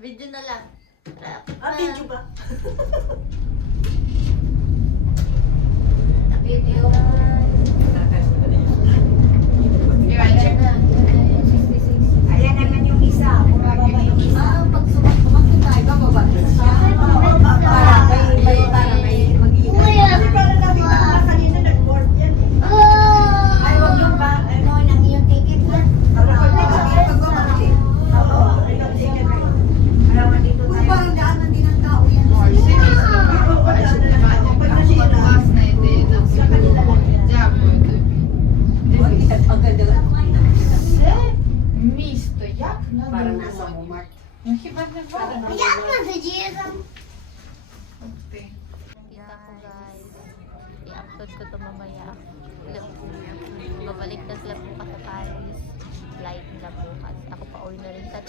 Video na lang. Ah, video ba? Video. Ayan naman yung isa. Bumaba yung isa. Ah, pag sumakit tayo, bababa na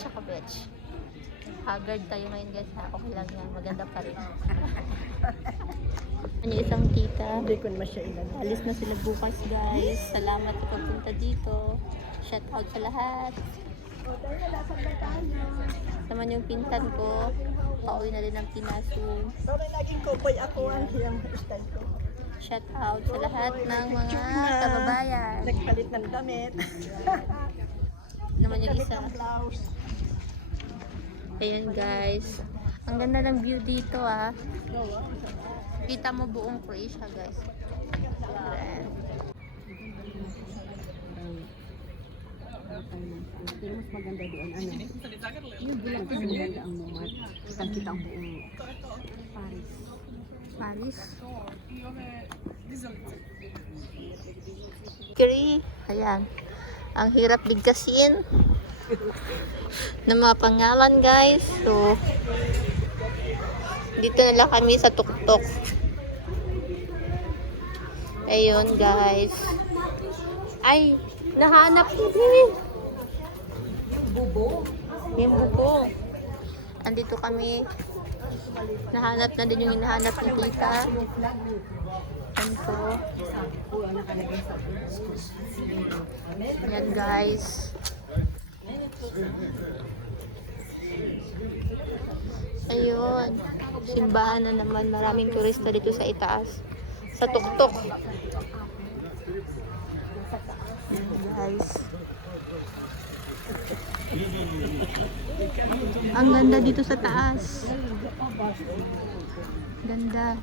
tsaka bitch. Haggard tayo ngayon guys. ha? Okay lang yan. Maganda pa rin. Ano yung isang tita? Hindi ko naman siya ilan. Alis na sila bukas guys. Salamat sa pagpunta dito. Shout out sa lahat. Naman yung pinsan ko. Pauwi na rin ng Pinasu. Sorry, naging cowboy ako ang hiyang style ko. Shout out sa lahat ng mga kababayan. Nagpalit ng damit. Naman yung isa. Ayan guys. Ang ganda ng view dito ah. Kita mo buong Croatia guys. Pero mas maganda doon, ano? Yung bilang mas maganda ang Momat. Kitang kita ang buong Paris. Paris. Kiri. Ayan. Ang hirap bigkasin ng mga pangalan guys. So, dito na lang kami sa tuktok. Ayun guys. Ay, nahanap ko din. Bubo. Yung buko. Andito kami. Nahanap na din yung hinahanap ni tita. Yung flag ni Yan po. Oo, nakalagay sa Yan guys. Ayun. Simbahan na naman. Maraming turista dito sa itaas. Sa tuktok. Guys. Ang ganda dito sa taas. Ganda.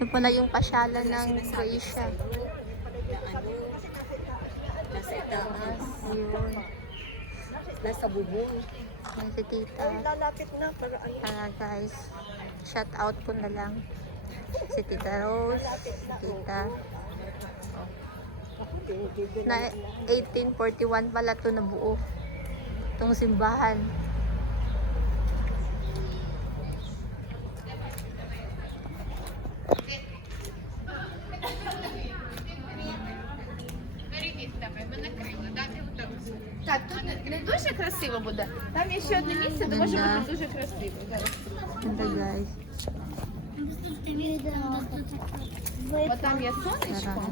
Ito pala yung pasyalan ng Croatia. Nasa itaas. Ayun. Nasa bubong. Si tita. Lalapit na para ano. Ah, guys. Shout out ko na lang. Si Tita Rose. Si Tita. Na 1841 pala to na buo. Itong simbahan. красиво буде. Там є ще одне місце, де може Ганда. бути дуже красиво. Зараз. Ganda guys. Бо там є сонечко.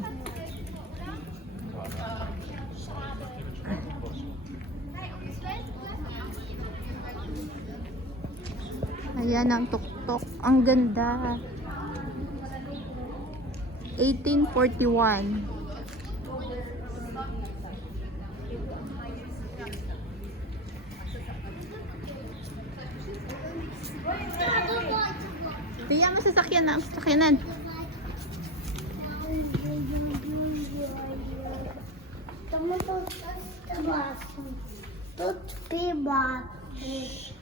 Marami. Ayan ang tuktok. Ang ganda. 1841. Diyan mo sasakyan na ang sasakyanan. Tomato, tomato, tomato, tomato, tomato,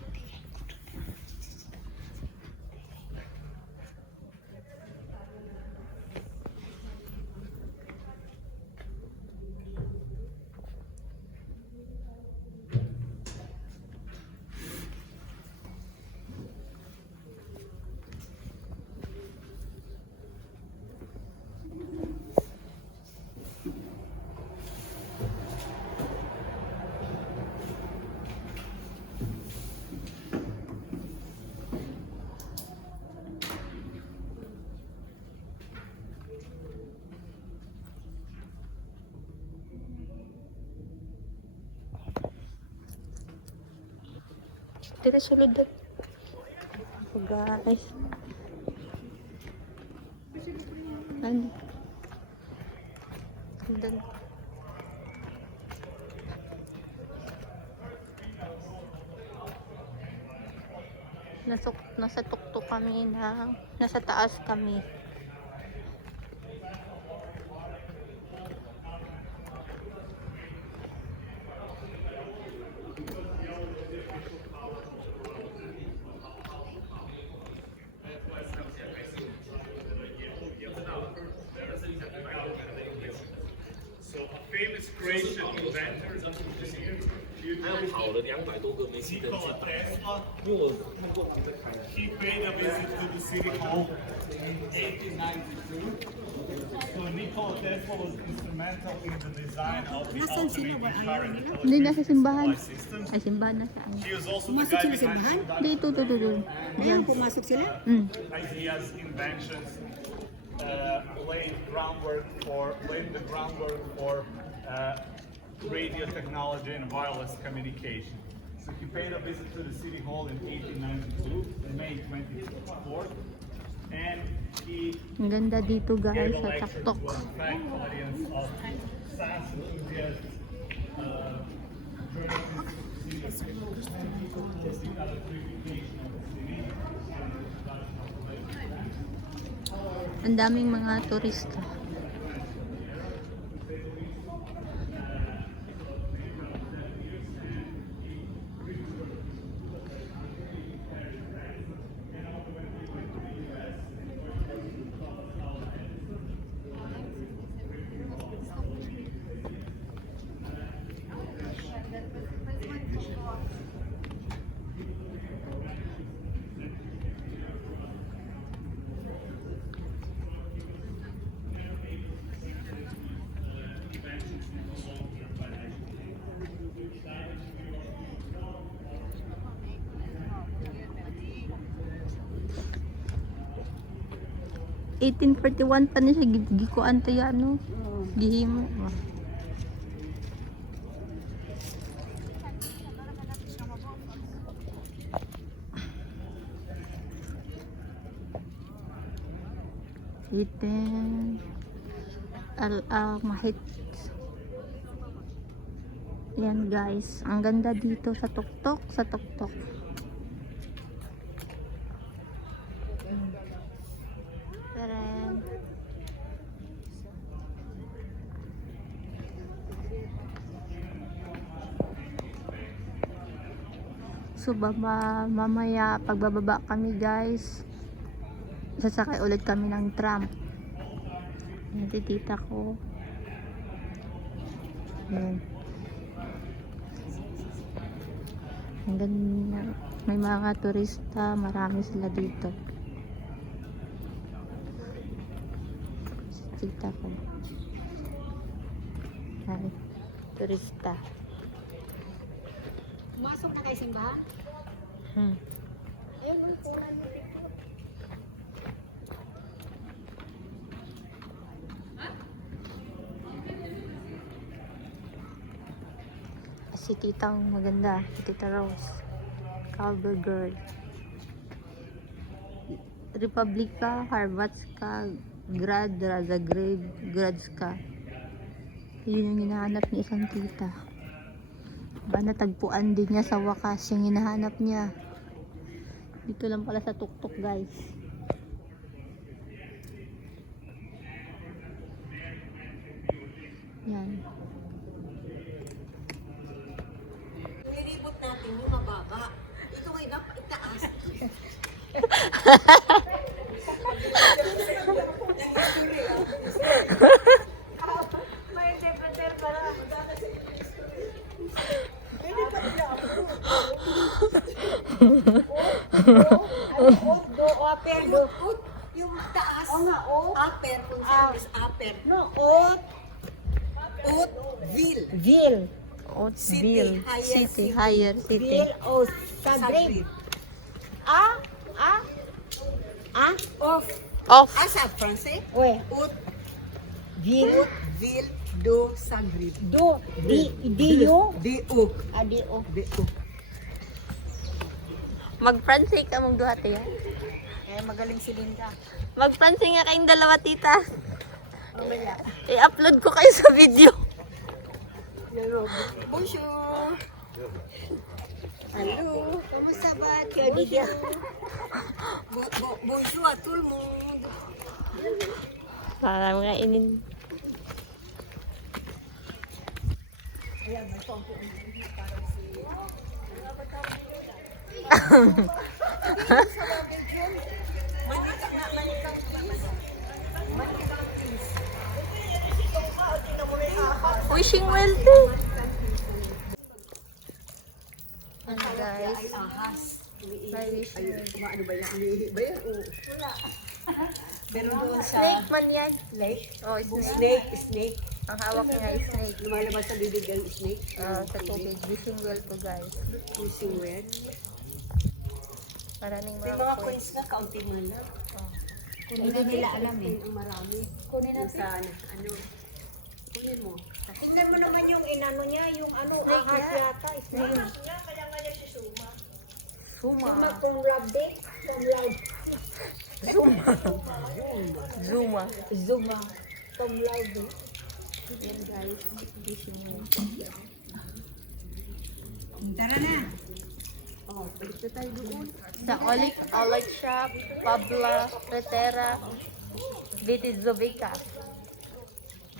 Dire sulod doon. So guys. Ano? Doon. Nasuk nasa tuktok kami na nasa taas kami. 还要跑了两百多个没熄灯 Nikola Tesla, 因为我看过别的开的。 he paid a visit to the city hall in 1892. So Nikola Tesla was instrumental in the design of the automated car and the Hindi nasa simbahan. supply system. Ay, simbahan na saan? He was also the guy behind some Dito, dito, dito. Ayun, pumasok sila. Mm. ideas, inventions, uh, laid groundwork for laid the groundwork for uh, radio technology and wireless communication. So he paid a visit to the city hall in 1892, May 24th, and he Ang ganda dito guys gave a sa lecture to Taktok. a packed audience of science enthusiasts, uh, journalists, civic people towards the electrification of the city. and the Ang daming mga turista. 1841 pa gi- gikuan to yan no. Gihimo. Oh. Itin al al mahit yan guys ang ganda dito sa tuktok sa tuktok Tara. So baba, mamaya pagbababa kami guys sasakay ulit kami ng tram Yan si tita ko Yan. Ang ganda. May mga turista, marami sila dito. Si tita ko. Ay, turista. Pumasok na kayo simbahan? Hmm. Ayun, ang kunan mo dito. Si titang maganda, si tita Rose. Cowboy girl. Republika, Harvatska, Grad, Zagreb, Gradska. Yun yung hinahanap ni isang tita. Ba natagpuan din niya sa wakas yung hinahanap niya. Dito lang pala sa tuktok guys. Yan. Nilibot natin yung mababa. Ito ay dapat itaas. Do, upper, do. Yung taas. O nga, o. Upper, kung saan is upper. No. Ot, vil. Ville. Oatsville. City, higher City, city. higher city. Vil o Zagreb. A, a, a, of. Off. A sa français? Ouais, Ut, ville, ut, vil, do, Zagreb. do, di, di, yo, D, U. adi, o. D, U. Mag-prancing ka mong duha tiya. Eh, magaling si Linda. Mag-prancing nga kayong dalawa tita. I-upload ko kayo sa video. Bonjour! Hello! Kamusta ba? Kaya Lydia. Bonjour à tout le monde! Para mga inin. Wishing well to. Ano guys? Ahas. May wishing well. Ano ba yan? Ba yan? Oo. Wala. Pero doon sa Snake man yan. lake, Oh, snake. snake, snake. Ang hawak niya ay snake. Lumalabas sa bibig ang snake. Oh, sa tubig. Wishing well to guys. Using weird. Maraming mga mga coins. na kaunti man lang. Hindi nila alam eh. Ang marami. Kunin natin. Sa ano. Kunin mo. Tingnan mo naman yung inano niya, yung ano, ahas yata. Snake. Suma. From love day. From love. Zuma. Zuma. From love day. Yan guys. Wishing well. Tara na. Oh, balik na tayo doon. Sa Olik, Olik Shop, Pabla, Petera, Dito Zubika.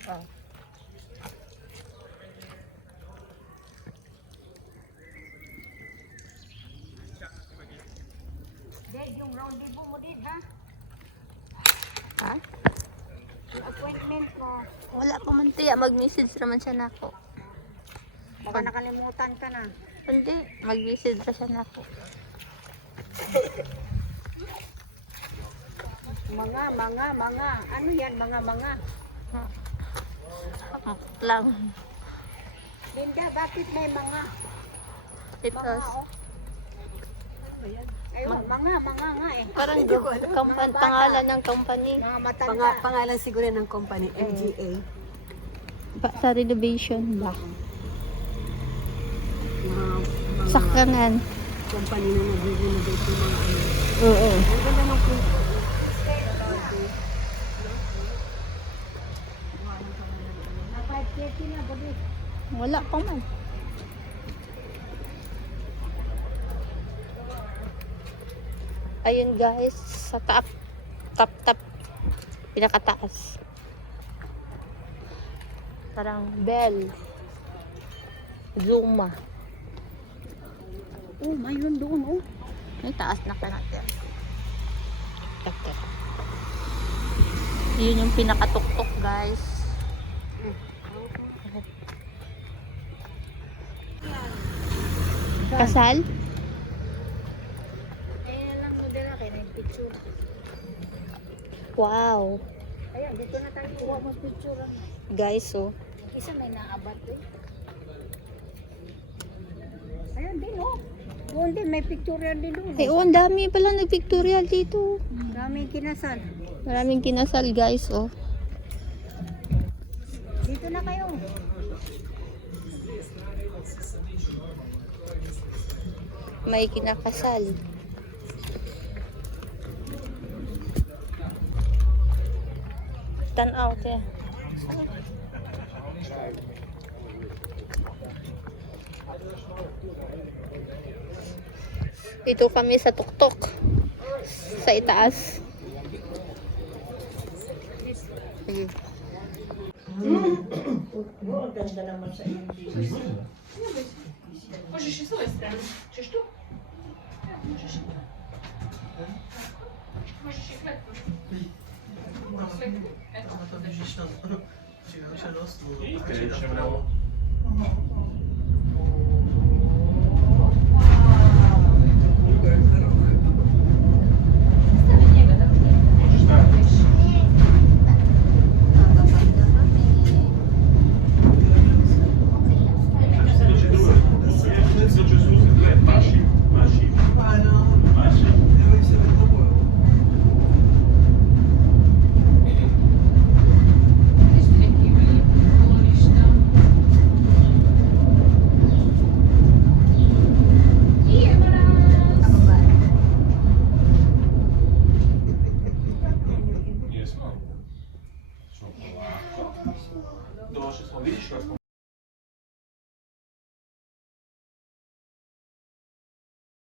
Oh. Dad, yung mo din, ha? Ha? Appointment mo. Wala pa man tiya. Mag-message naman siya na ako. Baka nakalimutan ka na. Hindi. Mag-message na siya na ako. Mga, mga, mga. Ano yan, mga, mga? Lang. Linda, bakit may mga? Ito. Ayun, mga, mga nga eh. Parang kampan, pangalan ng company. Mga matanda. Pangalan siguro ng company, MGA. Pa, sa renovation ba? Mga Sakyangan. company na nag-renovate yung mga ano. Oo. Ang ganda ng print. Wala pa man. Ayun guys, sa top, top, top, pinakataas. Parang bell. Zuma. Oh, mayroon doon, oh. Ay, taas na ka natin. Okay. Yun yung pinakatuktok guys. Kasal? Eh. Wow. Ayan, dito na tayo. Kuha mo picture. lang. Guys, oh. Isa may naabat eh. Ayun din, oh. Doon din, may pictorial din doon. Eh, oh, ang dami pala nag-pictorial dito. Daming kinasal. Maraming kinasal, guys, oh. Dito na kayo. May kinakasal. Tanaw, te. Dito kami sa tuktok. Sa itaas. Mm. Tu? Tak, możesz się. Możesz